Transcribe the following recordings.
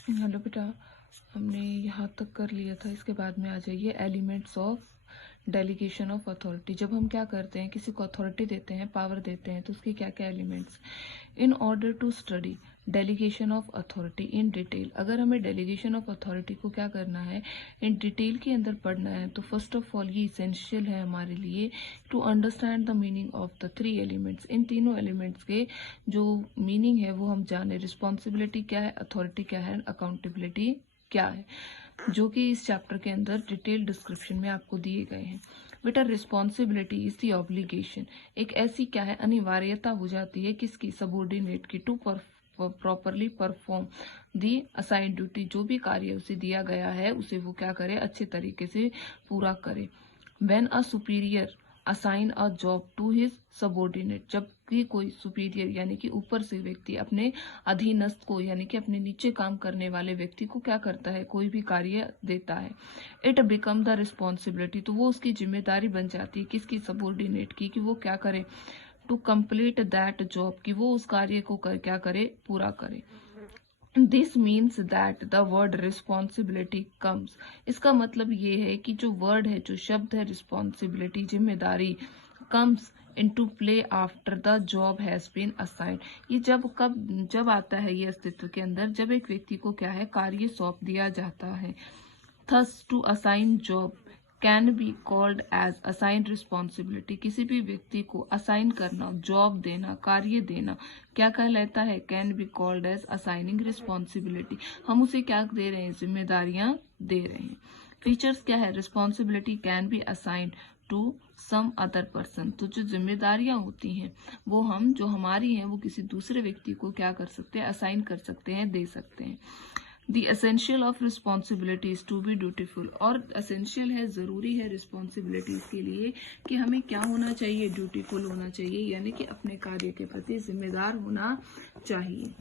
Hello बेटा, हमने यहाँ तक कर लिया था। इसके बाद में आ जाइए elements of delegation of authority. जब हम क्या करते हैं, किसी को अथॉरिटी देते हैं, पावर देते हैं, तो उसके क्या क्या elements. In order to study delegation of authority in detail, अगर हमें डेलीगेशन ऑफ अथॉरिटी को क्या करना है, इन डिटेल के अंदर पढ़ना है, तो फर्स्ट ऑफ ऑल ये इसेंशियल है हमारे लिए to understand the meaning of the three elements. इन तीनों एलिमेंट्स के जो मीनिंग है वो हम जाने। रिस्पॉन्सिबिलिटी क्या है, अथॉरिटी क्या है, अकाउंटेबिलिटी क्या है, जो कि इस चैप्टर के अंदर डिटेल डिस्क्रिप्शन में आपको दिए गए हैं। बेटा, रिस्पॉन्सिबिलिटी इज द ऑब्लिगेशन, एक ऐसी क्या है, अनिवार्यता हो जाती है किसकी, सबऑर्डिनेट की, to properly perform the assign duty, जो भी कार्य उसे दिया गया है उसे वो क्या करे, अच्छे तरीके से पूरा करे। When a superior assign a job to his subordinate, जबकि कोई सुपीरियर यानी कि ऊपर से व्यक्ति अपने अधीनस्थ को यानी कि अपने नीचे काम करने वाले व्यक्ति को क्या करता है, कोई भी कार्य देता है, इट बिकम द रिस्पॉन्सिबिलिटी, तो वो उसकी जिम्मेदारी बन जाती है किसकी, सबऑर्डिनेट की, कि वो क्या करे, टू कंप्लीट दैट जॉब, कि वो उस कार्य को क्या करे, पूरा करे। This means that the word responsibility comes, इसका मतलब ये है कि जो वर्ड है, जो शब्द है रिस्पॉन्सिबिलिटी, जिम्मेदारी, comes into play after the job has been assigned, ये जब आता है ये अस्तित्व के अंदर, जब एक व्यक्ति को क्या है, कार्य सौंप दिया जाता है। Thus to assign job can be called as assigned responsibility, किसी भी व्यक्ति को असाइन करना, जॉब देना, कार्य देना क्या कहलाता है, can be called as assigning responsibility, हम उसे क्या दे रहे हैं, जिम्मेदारियां दे रहे हैं। फीचर्स क्या है, responsibility can be assigned to some other person, तो जो जिम्मेदारियां होती हैं वो हम जो हमारी हैं वो किसी दूसरे व्यक्ति को क्या कर सकते हैं, असाइन कर सकते हैं, दे सकते हैं। The essential of responsibility is to be dutiful, और essential है, जरूरी है रिस्पॉन्सिबिलिटीज के लिए कि हमें क्या होना चाहिए, ड्यूटीफुल होना चाहिए, यानी कि अपने कार्य के प्रति जिम्मेदार होना चाहिए।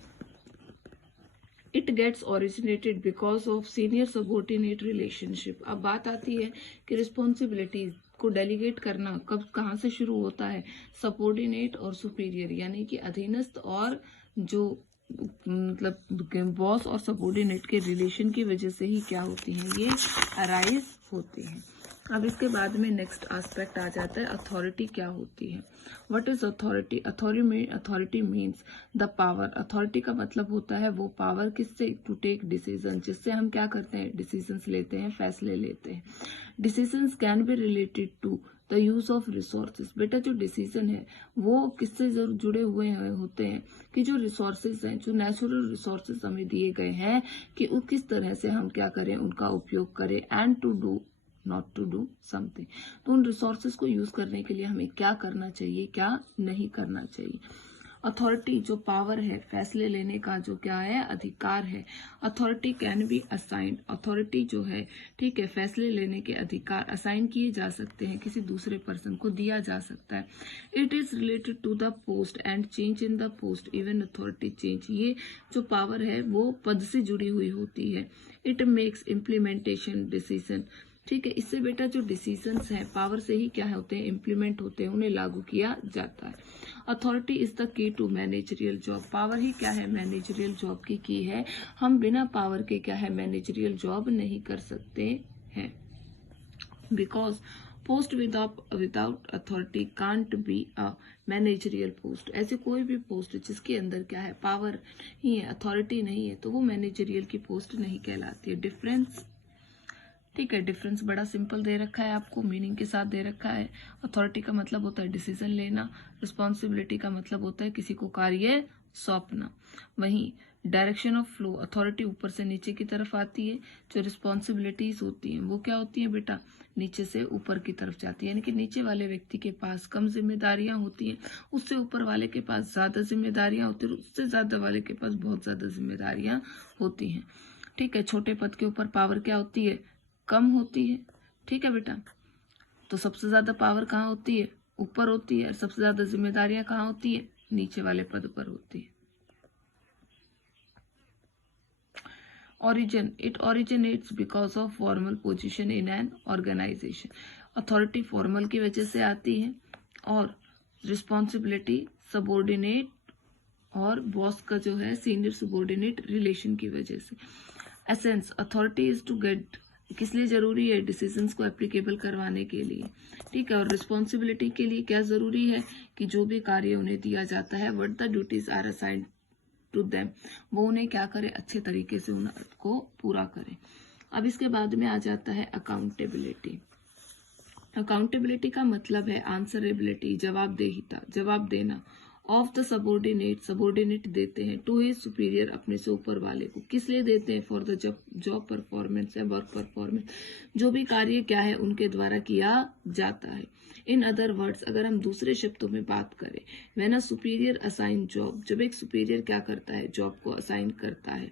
It gets originated because of senior subordinate relationship, अब बात आती है कि रिस्पॉन्सिबिलिटीज को डेलीगेट करना कब कहाँ से शुरू होता है, सबॉर्डिनेट और सुपीरियर यानी कि अधीनस्थ और जो मतलब बॉस और सबऑर्डिनेट के रिलेशन की वजह से ही क्या होती हैं, ये अराइज होते हैं। अब इसके बाद में नेक्स्ट एस्पेक्ट आ जाता है, अथॉरिटी क्या होती है। What is authority, authority means the power, authority का मतलब होता है वो पावर, किससे, टू टेक डिसीजन, जिससे हम क्या करते हैं, डिसीजंस लेते हैं, फैसले लेते हैं। Decisions can be related to the use of resources, बेटा जो डिसीजन है वो किससे जुड़े हुए होते हैं, कि जो रिसोर्सेज हैं, जो नेचुरल रिसोर्सेज हमें दिए गए हैं, कि वो किस तरह से हम क्या करें, उनका उपयोग करें, and to do not to do something, तो उन रिसोर्सेज को यूज करने के लिए हमें क्या करना चाहिए, क्या नहीं करना चाहिए। अथॉरिटी जो पावर है, फैसले लेने का जो क्या है, अधिकार है। Authority can be assigned, authority जो है, ठीक है, फैसले लेने के अधिकार असाइन किए जा सकते हैं, किसी दूसरे पर्सन को दिया जा सकता है। It is related to the post and change in the post even authority change, ये जो पावर है वो पद से जुड़ी हुई होती है। इट मेक्स इम्प्लीमेंटेशन डिसीजन, ठीक है, इससे बेटा जो डिसीजंस हैं पावर से ही क्या होते हैं, इम्प्लीमेंट होते हैं, उन्हें लागू किया जाता है। Authority is the key to managerial job, power ही क्या है, मैनेजरियल जॉब की है, हम बिना पावर के क्या है, मैनेजरियल जॉब नहीं कर सकते हैं। Because post without authority can't be a managerial post, ऐसे कोई भी पोस्ट जिसके अंदर क्या है, पावर ही है, अथॉरिटी नहीं है, तो वो मैनेजरियल की पोस्ट नहीं कहलाती है। डिफरेंस, ठीक है, डिफरेंस बड़ा सिंपल दे रखा है आपको, मीनिंग के साथ दे रखा है। अथॉरिटी का मतलब होता है डिसीजन लेना, रिस्पॉन्सिबिलिटी का मतलब होता है किसी को कार्य सौंपना। वहीं डायरेक्शन ऑफ फ्लो, अथॉरिटी ऊपर से नीचे की तरफ आती है, जो रिस्पॉन्सिबिलिटीज होती हैं वो क्या होती हैं बेटा, नीचे से ऊपर की तरफ जाती है, यानी कि नीचे वाले व्यक्ति के पास कम जिम्मेदारियां होती हैं, उससे ऊपर वाले के पास ज्यादा जिम्मेदारियां होती है, उससे ज्यादा वाले के पास बहुत ज्यादा जिम्मेदारियां होती हैं। ठीक है, छोटे पद के ऊपर पावर क्या होती है, कम होती है। ठीक है बेटा, तो सबसे ज्यादा पावर कहाँ होती है, ऊपर होती है, और सबसे ज्यादा जिम्मेदारियां कहाँ होती है, नीचे वाले पद पर होती है। Origin, it originates because of formal position in an organization, authority formal की वजह से आती है और रिस्पॉन्सिबिलिटी सबॉर्डिनेट और बॉस का जो है सीनियर सबॉर्डिनेट रिलेशन की वजह से। Essence, authority is to get, किस लिए जरूरी है, डिसीजंस को एप्लीकेबल करवाने के लिए, ठीक है। और रिस्पॉन्सिबिलिटी के लिए क्या जरूरी है कि जो भी कार्य उन्हें दिया जाता है, what the duties are assigned to them, वो उन्हें क्या करे, अच्छे तरीके से उनको पूरा करे। अब इसके बाद में आ जाता है अकाउंटेबिलिटी। अकाउंटेबिलिटी का मतलब है आंसरेबिलिटी, जवाबदेहिता, जवाब देना, ऑफ द सबॉर्डिनेट, सबॉर्डिनेट देते हैं टू हिज सुपीरियर, अपने से ऊपर वाले को, किस लिए देते हैं, फॉर द जॉब परफॉर्मेंस या वर्क परफॉर्मेंस, जो भी कार्य क्या है उनके द्वारा किया जाता है। इन अदर वर्ड्स, अगर हम दूसरे शब्दों में बात करें, when a superior assign job, जब एक सुपीरियर क्या करता है, जॉब को असाइन करता है,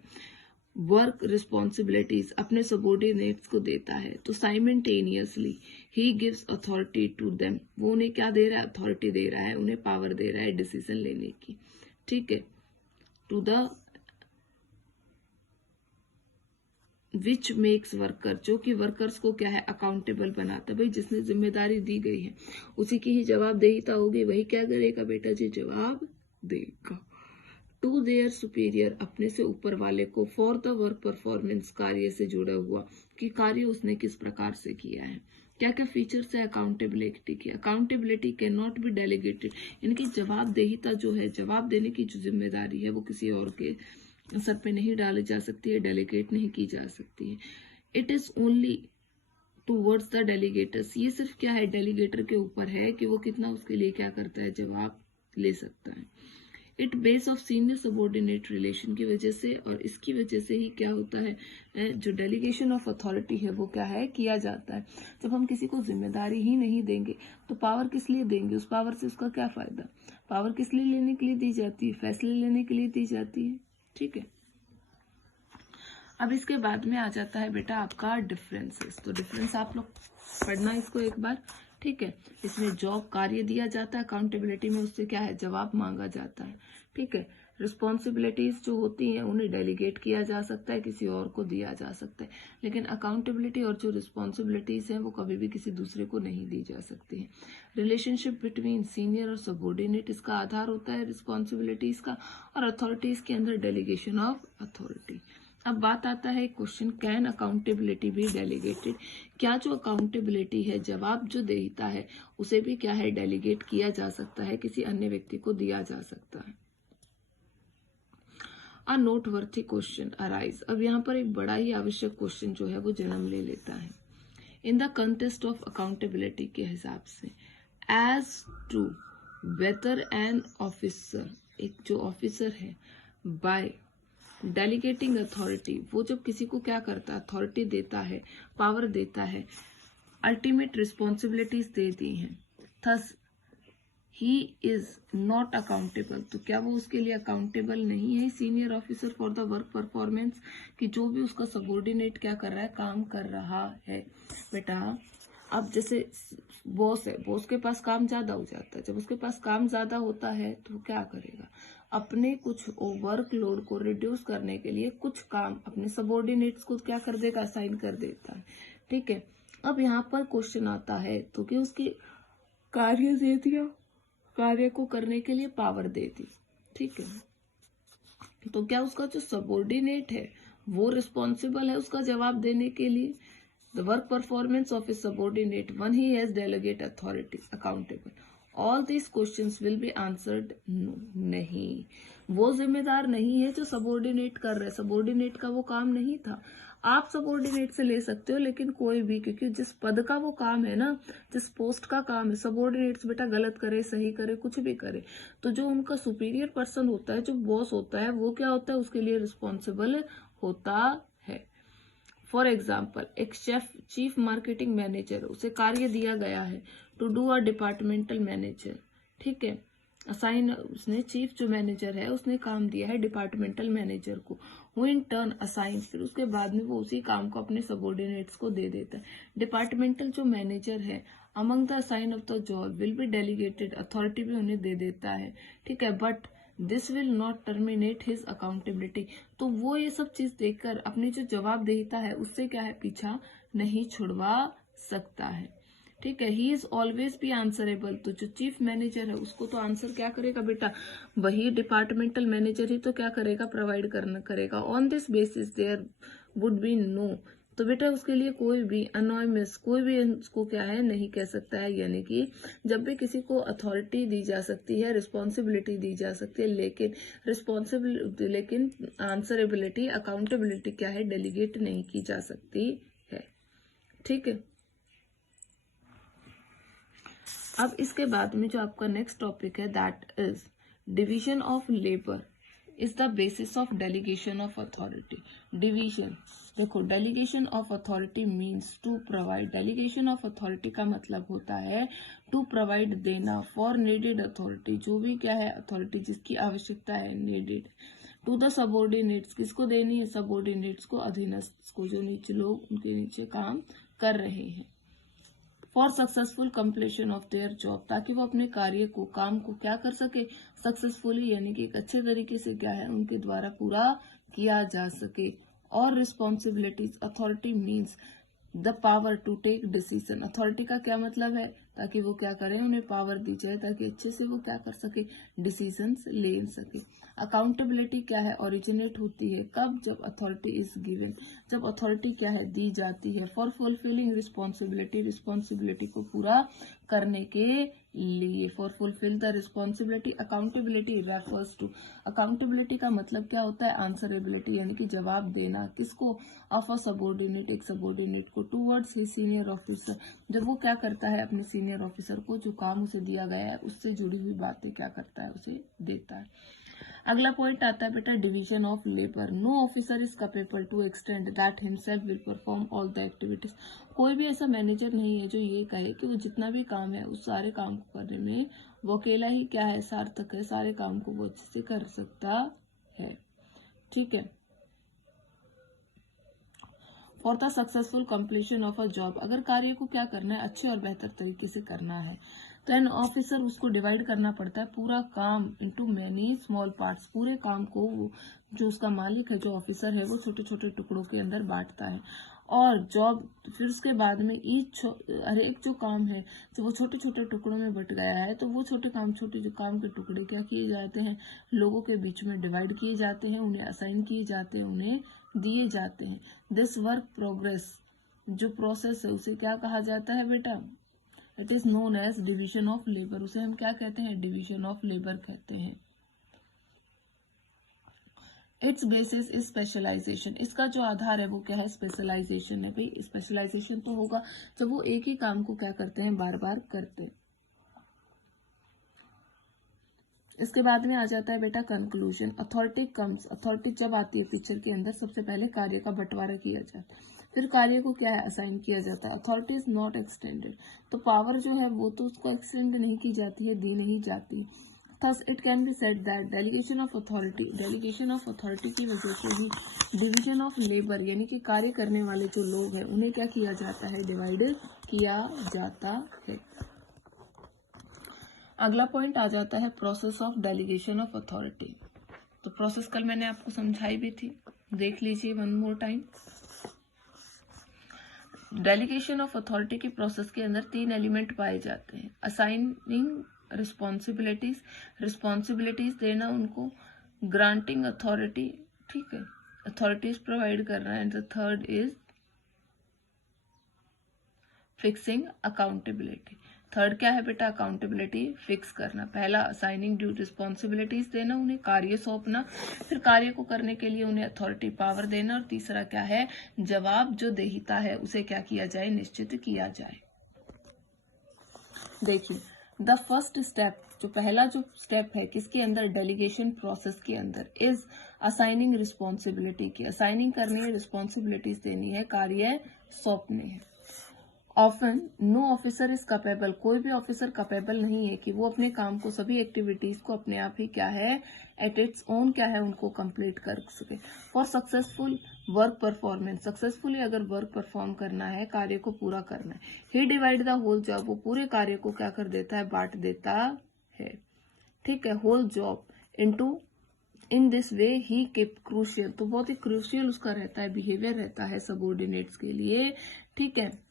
वर्क रिस्पॉन्सिबिलिटीज अपने सबॉर्डिनेट्स को देता है, तो साइमल्टेनियसली ही गिव्स अथॉरिटी टू देम, वो उन्हें क्या दे रहा है, अथॉरिटी दे रहा है, उन्हें पावर दे रहा है डिसीजन लेने की, ठीक है। To the which makes worker, जो कि वर्कर्स को क्या है, अकाउंटेबल बनाता है। भाई जिसने जिम्मेदारी दी गई है उसी की ही जवाबदेहिता होगी, वही क्या करेगा बेटा जी, जवाब देगा। टू देयर सुपीरियर, अपने से ऊपर वाले को, फॉर द वर्क परफॉर्मेंस, कार्य से जुड़ा हुआ कि कार्य उसने किस प्रकार से किया है। क्या क्या फीचर्स है अकाउंटेबिलिटी की। Accountability can not be delegated, इनकी जवाबदेहिता जो है, जवाब देने की जो जिम्मेदारी है वो किसी और के सर पे नहीं डाली जा सकती है, डेलीगेट नहीं की जा सकती है। It is only towards the delegators, ये सिर्फ क्या है, डेलीगेटर के ऊपर है कि वो कितना उसके लिए क्या करता है, जवाब ले सकता है। It base of senior subordinate relation की वजह से, और इसकी वजह से ही क्या होता है, जो डेलीगेशन ऑफ अथॉरिटी है वो क्या है, किया जाता है। जब हम किसी को जिम्मेदारी ही नहीं देंगे तो पावर किस लिए देंगे, उस पावर से उसका क्या फायदा। पावर किस लिए लेने के लिए दी जाती है, फैसले लेने के लिए दी जाती है, ठीक है। अब इसके बाद में आ जाता है बेटा आपका डिफरेंसेस। तो डिफरेंस आप लोग पढ़ना इसको एक बार, ठीक है। इसमें जॉब कार्य दिया जाता है, अकाउंटेबिलिटी में उससे क्या है, जवाब मांगा जाता है, ठीक है। रिस्पॉन्सिबिलिटीज जो होती हैं उन्हें डेलीगेट किया जा सकता है, किसी और को दिया जा सकता है, लेकिन अकाउंटेबिलिटी और जो रिस्पॉन्सिबिलिटीज हैं वो कभी भी किसी दूसरे को नहीं दी जा सकती है। रिलेशनशिप बिटवीन सीनियर और सबॉर्डिनेट, इसका आधार होता है रिस्पॉन्सिबिलिटीज का, और अथॉरिटीज के अंदर डेलीगेशन ऑफ अथॉरिटी। अब बात आता है क्वेश्चन, कैन अकाउंटेबिलिटी भी डेलीगेटेड, क्या जो अकाउंटेबिलिटी है, जवाब जो देता है, उसे भी क्या है, डेलीगेट किया जा सकता है, किसी अन्य व्यक्ति को दिया जा सकता है। अ नोटवर्थी क्वेश्चन अराइज, अब यहाँ पर एक बड़ा ही आवश्यक क्वेश्चन जो है वो जन्म ले लेता है। In the context of accountability के हिसाब से, as to whether an officer, एक जो ऑफिसर है, बाय डेलीगेटिंग अथॉरिटी, वो जब किसी को क्या करता है, अथॉरिटी देता है, पावर देता है, अल्टीमेट रिस्पॉन्सिबिलिटीज दे दी हैं, thus he is not accountable, तो क्या वो उसके लिए अकाउंटेबल नहीं है senior officer for the work performance, कि जो भी उसका सबॉर्डिनेट क्या कर रहा है, काम कर रहा है। बेटा अब जैसे बॉस है, बॉस के पास काम ज्यादा हो जाता है, जब उसके पास काम ज्यादा होता है तो वो क्या करेगा, अपने कुछ वर्कलोड को रिड्यूस करने के लिए कुछ काम अपने सबॉर्डिनेट्स को क्या कर देगा, असाइन कर देता है, ठीक है। अब यहाँ पर क्वेश्चन आता है तो कि उसकी कार्य दे दिया, कार्य को करने के लिए पावर दे दी, ठीक है, तो क्या उसका जो सबॉर्डिनेट है वो रिस्पॉन्सिबल है उसका जवाब देने के लिए। The work performance of a subordinate one he has delegate authority accountable, all these questions will be answered no, नहीं, वो जिम्मेदार नहीं है जो सबॉर्डिनेट कर रहा है, सबॉर्डिनेट का वो काम नहीं था। आप सबॉर्डिनेट से ले सकते हो, लेकिन कोई भी, क्योंकि जिस पद का वो काम है ना, जिस पोस्ट का काम है, सबॉर्डिनेट्स बेटा गलत करे, सही करे, कुछ भी करे, तो जो उनका सुपीरियर पर्सन होता है, जो बॉस होता है, वो क्या होता है, उसके लिए रिस्पॉन्सिबल होता है। फॉर एग्जाम्पल, एक चीफ मार्केटिंग मैनेजर, उसे कार्य दिया गया है to do a departmental manager, ठीक है, असाइन, उसने चीफ जो मैनेजर है उसने काम दिया है डिपार्टमेंटल मैनेजर को, वो इन टर्न असाइन, फिर उसके बाद में वो उसी काम को अपने सबॉर्डिनेट्स को दे देता है। डिपार्टमेंटल जो मैनेजर है, among the assign of the job will be delegated, authority भी उन्हें दे देता है, ठीक है, but this will not terminate his accountability, तो वो ये सब चीज देखकर अपनी जो जवाबदेहिता है उससे क्या है, पीछा नहीं छुड़वा सकता है। ठीक है। He is always be answerable, तो जो चीफ मैनेजर है उसको तो आंसर क्या करेगा बेटा, वही डिपार्टमेंटल मैनेजर ही तो क्या करेगा, प्रोवाइड करेगा। On this basis there would be no, तो बेटा उसके लिए कोई भी अनॉयमिस, कोई भी उसको क्या है नहीं कह सकता है। यानी कि जब भी किसी को अथॉरिटी दी जा सकती है, रिस्पॉन्सिबिलिटी दी जा सकती है, लेकिन आंसरेबिलिटी, अकाउंटेबिलिटी क्या है, डेलीगेट नहीं की जा सकती है। ठीक है। अब इसके बाद में जो आपका नेक्स्ट टॉपिक है that is division of labour is the basis of delegation of authority. Division, देखो delegation of authority means to provide, डेलीगेशन ऑफ अथॉरिटी का मतलब होता है टू प्रोवाइड, देना, फॉर नीडेड अथॉरिटी, जो भी क्या है अथॉरिटी जिसकी आवश्यकता है, नीडेड, टू द सबऑर्डिनेट्स, किसको देनी है, सबऑर्डिनेट्स को, अधीनस्थ को, जो नीचे लोग उनके नीचे काम कर रहे हैं, for successful completion of their job, ताकि वो अपने कार्य को, काम को क्या कर सके, सक्सेसफुली, यानी कि एक अच्छे तरीके से क्या है उनके द्वारा पूरा किया जा सके। और responsibilities, authority means the power to take decision, authority का क्या मतलब है, ताकि वो क्या करें, उन्हें पावर दी जाए ताकि अच्छे से वो क्या कर सके, डिसीजंस ले सके। अकाउंटेबिलिटी क्या है, ओरिजिनेट होती है कब, जब अथॉरिटी इज गिवन, जब अथॉरिटी क्या है दी जाती है, फॉर फुलफिलिंग रिस्पॉन्सिबिलिटी, रिस्पॉन्सिबिलिटी को पूरा करने के लिए, for fulfil the responsibility. Accountability refers to, accountability का मतलब क्या होता है, आंसरेबिलिटी, यानी कि जवाब देना, किसको, ऑफ अ सबऑर्डिनेट, एक सबऑर्डिनेट को, टूवर्ड्स हिज सीनियर ऑफिसर, जब वो क्या करता है अपने सीनियर ऑफिसर को जो काम उसे दिया गया है उससे जुड़ी हुई बातें क्या करता है, उसे देता है। अगला पॉइंट आता है बेटा division of labour. No officer is capable to extend that himself will perform all the activities, कोई भी ऐसा मैनेजर नहीं है जो ये कहे कि वो जितना भी काम है उस सारे काम को करने में वो अकेला ही क्या है, सार्थक है, सारे काम को वो अच्छे से कर सकता है। ठीक है। For the successful completion of a job, अगर कार्य को क्या करना है, अच्छे और बेहतर तरीके से करना है, तो एन ऑफिसर, उसको डिवाइड करना पड़ता है पूरा काम इनटू मैनी स्मॉल पार्ट्स, पूरे काम को जो उसका मालिक है, जो ऑफिसर है, वो छोटे छोटे टुकड़ों के अंदर बांटता है। और जॉब, फिर उसके बाद में हर एक जो काम है जो वो छोटे छोटे टुकड़ों में बट गया है, तो वो छोटे जो काम के टुकड़े क्या किए जाते हैं, लोगों के बीच में डिवाइड किए जाते हैं, उन्हें असाइन किए जाते हैं, उन्हें दिए जाते हैं। दिस वर्क प्रोग्रेस, जो प्रोसेस है उसे क्या कहा जाता है बेटा, it is known as division of labour, उसे हम क्या कहते हैं, डिवीजन ऑफ लेबर कहते हैं। इट्स बेसिस इज स्पेशलाइजेशन, इसका जो आधार है वो क्या है, स्पेशलाइजेशन है। भाई स्पेशलाइजेशन तो होगा जब वो एक ही काम को क्या करते हैं, बार बार करते हैं। इसके बाद में आ जाता है बेटा कंक्लूजन। अथॉरिटी कम्स, अथॉरिटी जब आती है पिक्चर के अंदर, सबसे पहले कार्य का बंटवारा किया जाता है, फिर कार्य को क्या है, असाइन किया जाता है। अथॉरिटी इज नॉट एक्सटेंडेड, तो पावर जो है वो तो उसको एक्सटेंड नहीं की जाती है, दी नहीं जाती। Thus it can be said that delegation of authority की वजह से ही डिवीजन ऑफ लेबर, यानी कि कार्य करने वाले जो लोग हैं उन्हें क्या किया जाता है, डिवाइड किया जाता है। अगला पॉइंट आ जाता है process of delegation of authority. तो प्रोसेस कल मैंने आपको समझाई भी थी, देख लीजिए one more time. Delegation of authority की प्रोसेस के अंदर 3 एलिमेंट पाए जाते हैं। असाइनिंग रिस्पॉन्सिबिलिटीज देना उनको, ग्रांटिंग अथॉरिटी, ठीक है, अथॉरिटीज प्रोवाइड करना, and the third is fixing accountability. Third क्या है बेटा, अकाउंटेबिलिटी फिक्स करना। पहला असाइनिंग ड्यू रिस्पॉन्सिबिलिटीज देना, उन्हें कार्य सौंपना, फिर कार्य को करने के लिए उन्हें अथॉरिटी पावर देना, और तीसरा क्या है, जवाब जो देहिता है उसे क्या किया जाए, निश्चित किया जाए। देखिए द फर्स्ट स्टेप, जो पहला जो स्टेप है किसके अंदर, डेलीगेशन प्रोसेस के अंदर, इज असाइनिंग रिस्पॉन्सिबिलिटी की, असाइनिंग करनी है, रिस्पॉन्सिबिलिटीज देनी है, कार्य सौंपने हैं। Often no officer is capable, कोई भी ऑफिसर कैपेबल नहीं है कि वो अपने काम को, सभी एक्टिविटीज को अपने आप ही क्या है, एट इट्स ओन क्या है, उनको कंप्लीट कर सके। For successful work performance, successfully अगर वर्क परफॉर्म करना है, कार्य को पूरा करना है, ही डिवाइड द होल जॉब, वो पूरे कार्य को क्या कर देता है, बांट देता है। ठीक है, whole job into, in this way ही कीप क्रूशियल, तो बहुत ही क्रूशियल उसका रहता है, बिहेवियर रहता है सबऑर्डिनेट्स के लिए। ठीक है,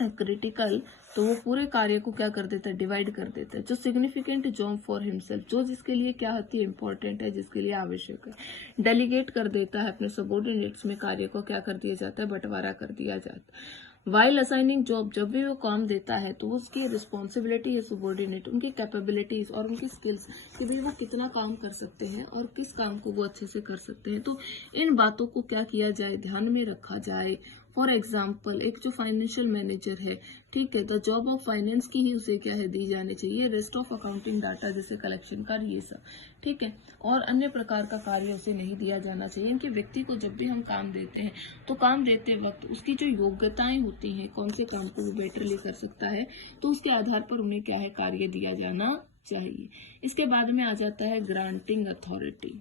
क्रिटिकल, तो वो पूरे कार्य को क्या कर देता है, डिवाइड कर देता है। जो सिग्निफिकेंट जॉब फॉर हिमसेल्फ, जो जिसके लिए क्या होती है, इंपॉर्टेंट है, जिसके लिए आवश्यक है, डेलीगेट कर देता है अपने सबॉर्डिनेट्स में, कार्य को क्या कर दिया जाता है, बंटवारा कर दिया जाता है। वाइल असाइनिंग जॉब, जब भी वो काम देता है तो उसकी रिस्पॉन्सिबिलिटी है सबॉर्डिनेट, उनकी कैपेबिलिटीज और उनकी स्किल्स कि भाई वो कितना काम कर सकते हैं और किस काम को वो अच्छे से कर सकते हैं, तो इन बातों को क्या किया जाए, ध्यान में रखा जाए। फॉर एग्जाम्पल, एक जो फाइनेंशियल मैनेजर है, ठीक है, द जॉब ऑफ फाइनेंस की ही उसे क्या है, दी जानी चाहिए। रेस्ट ऑफ अकाउंटिंग डाटा जैसे कलेक्शन का ये सब, ठीक है, और अन्य प्रकार का कार्य उसे नहीं दिया जाना चाहिए। इनके व्यक्ति को जब भी हम काम देते हैं तो काम देते वक्त उसकी जो योग्यताएं होती हैं, कौन से काम को वो बेटरली कर सकता है, तो उसके आधार पर उन्हें क्या है, कार्य दिया जाना चाहिए। इसके बाद में आ जाता है ग्रांटिंग अथॉरिटी,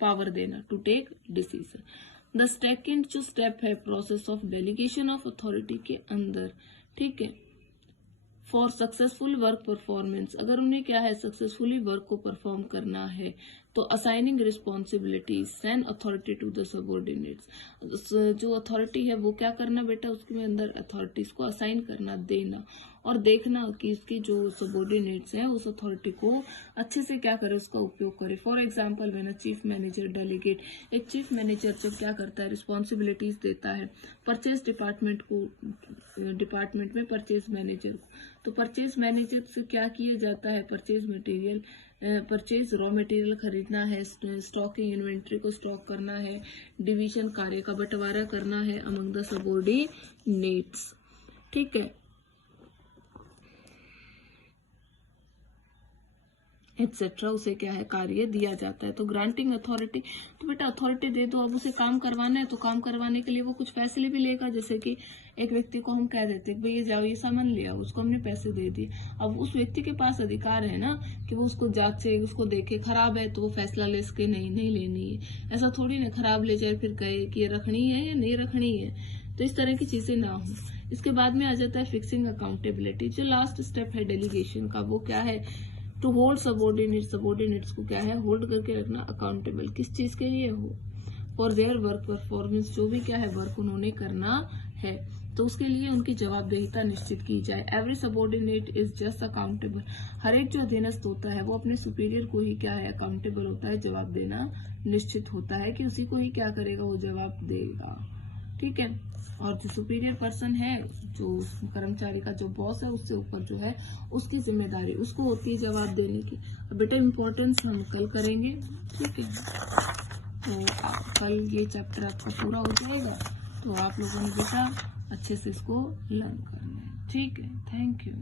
पावर देना, to take decision. The second जो स्टेप है process of delegation of authority के अंदर, ठीक है, फॉर सक्सेसफुल वर्क परफॉर्मेंस, अगर उन्हें क्या है, सक्सेसफुली वर्क को परफॉर्म करना है, तो assigning responsibilities send authority to the subordinates, जो अथॉरिटी है वो क्या करना बेटा, उसके अंदर अथॉरिटीज को असाइन करना, देना, और देखना कि उसकी जो सबॉर्डिनेट्स हैं उस अथॉरिटी को अच्छे से क्या करे, उसका उपयोग करे। For example, when a chief manager delegate, एक चीफ मैनेजर जब क्या करता है, रिस्पॉन्सिबिलिटीज देता है परचेज डिपार्टमेंट को, डिपार्टमेंट में परचेज मैनेजर को, तो परचेज मैनेजर से क्या किया जाता है, purchase material, purchase raw material खरीदना है, स्टॉकिंग इन्वेंट्री को स्टॉक करना है, डिवीजन कार्य का बंटवारा करना है अमंग द सबॉर्डिनेट्स, ठीक है, एक्सेट्रा, उसे क्या है, कार्य दिया जाता है। तो ग्रांटिंग अथॉरिटी, तो बेटा अथॉरिटी दे दो, अब उसे काम करवाना है, तो काम करवाने के लिए वो कुछ पैसे भी लेगा। जैसे कि एक व्यक्ति को हम कह देते हैं भाई ये जाओ ये सामान ले आओ, उसको हमने पैसे दे दिए, अब उस व्यक्ति के पास अधिकार है ना कि वो उसको जांचे, उसको देखे, खराब है तो वो फैसला ले सके, नहीं लेनी है, ऐसा थोड़ी ना खराब ले जाए फिर कहे कि ये रखनी है या नहीं रखनी है, तो इस तरह की चीजें ना हो। इसके बाद में आ जाता है फिक्सिंग अकाउंटेबिलिटी, जो लास्ट स्टेप है डेलीगेशन का, वो क्या है, टू होल्ड सबॉर्डिनेट्स को क्या है, होल्ड करके रखना अकाउंटेबल, किस चीज के लिए हो, फॉर देयर वर्क परफॉर्मेंस, जो भी क्या है वर्क उन्होंने करना है, तो उसके लिए उनकी जवाबदेहिता निश्चित की जाए। Every subordinate is just accountable, हर एक जो अधीनस्थ होता है वो अपने सुपीरियर को ही क्या है, अकाउंटेबल होता है, जवाब देना निश्चित होता है कि उसी को ही क्या करेगा, वो जवाब देगा, ठीक है। और जो सुपीरियर पर्सन है, जो कर्मचारी का जो बॉस है, उससे ऊपर जो है उसकी जिम्मेदारी उसको होती है जवाब देने की। बेटा इम्पोर्टेंस हम कल करेंगे, ठीक है, तो कल ये चैप्टर आपका पूरा हो जाएगा, तो आप लोगों ने बेटा अच्छे से इसको लर्न करना है, ठीक है। Thank you.